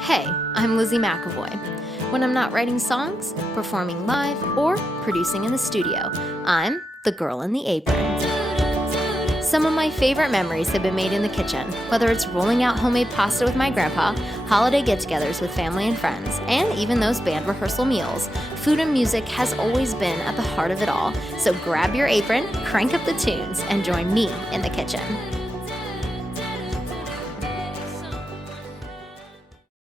Hey, I'm Lizzy McAvoy. When I'm not writing songs, performing live, or producing in the studio, I'm the girl in the apron. Some of my favorite memories have been made in the kitchen, whether it's rolling out homemade pasta with my grandpa, holiday get-togethers with family and friends, and even those band rehearsal meals. Food and music has always been at the heart of it all, so grab your apron, crank up the tunes, and join me in the kitchen.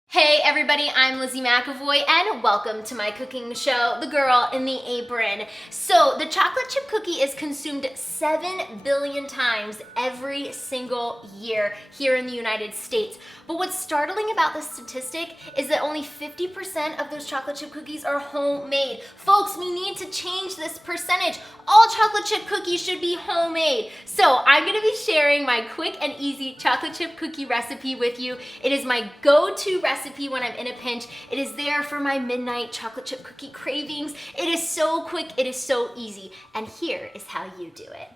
Hey everybody, I'm Lizzy McAvoy and welcome to my cooking show, The Girl in the Apron. So the chocolate chip cookie is consumed 7 billion times every single year here in the United States. But what's startling about this statistic is that only 50% of those chocolate chip cookies are homemade. Folks, we need to change this percentage. All chocolate chip cookies should be homemade. So I'm gonna be sharing my quick and easy chocolate chip cookie recipe with you. It is my go-to recipe when I'm in a pinch. It is there for my midnight chocolate chip cookie cravings. It is so quick, it is so easy. And here is how you do it.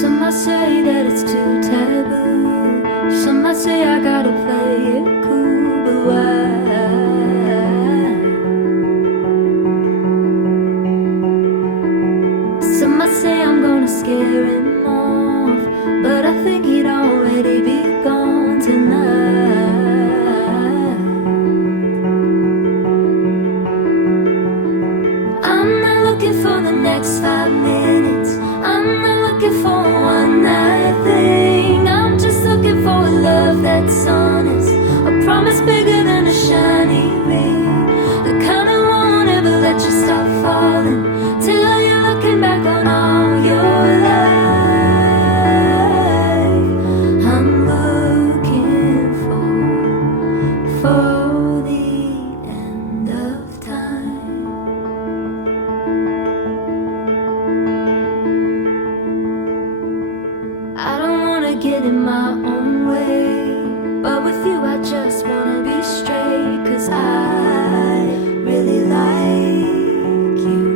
Some might say that it's too taboo. Some might say I gotta play it cool, but why? Some might say I'm gonna scare him off, but I think he'd already be gone tonight. I'm not looking for the next 5 minutes. I'm not looking for a one-night thing. I'm just looking for a love that's honest, a promise bigger than a shiny ring, the kind that won't ever let you stop falling till you're looking back on all your life. I'm looking for the end of time. I don't wanna get in my own way, but with you I just wanna be straight, 'cause I really like you.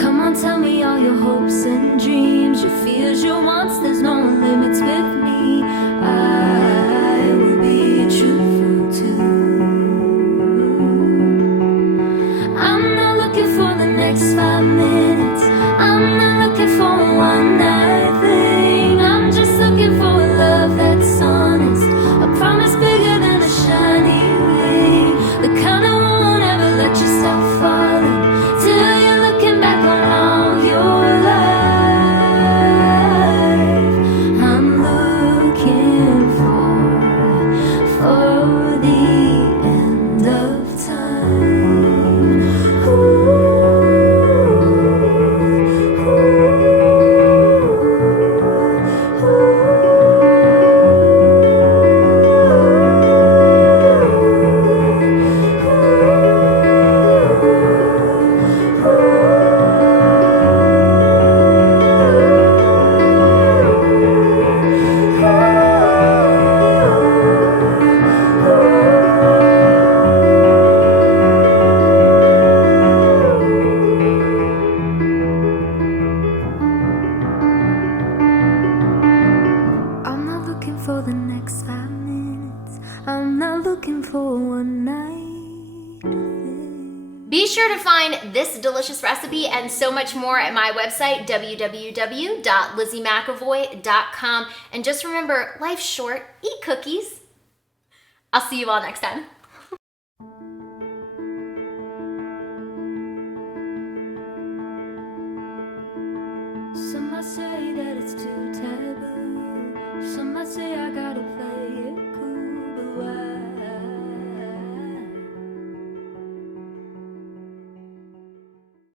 Come on, tell me all your hopes and dreams, your fears, your wants, there's no limits with me. I will be truthful too. I'm not looking for the next 5 minutes. I'm not looking for a one-night thing. I'm just looking for a love that's honest, a promise bigger than a shiny ring, the kind that won't ever let you stop falling till you're looking back on all your life. I'm looking for the end of time. Ooh. I'm not looking for the next 5 minutes. I'm not looking for one night thing. Be sure to find this delicious recipe and so much more at my website, www.lizzymcavoy.com. And just remember, life's short, eat cookies. I'll see you all next time. Some might say that it's too taboo. Some might say I gotta play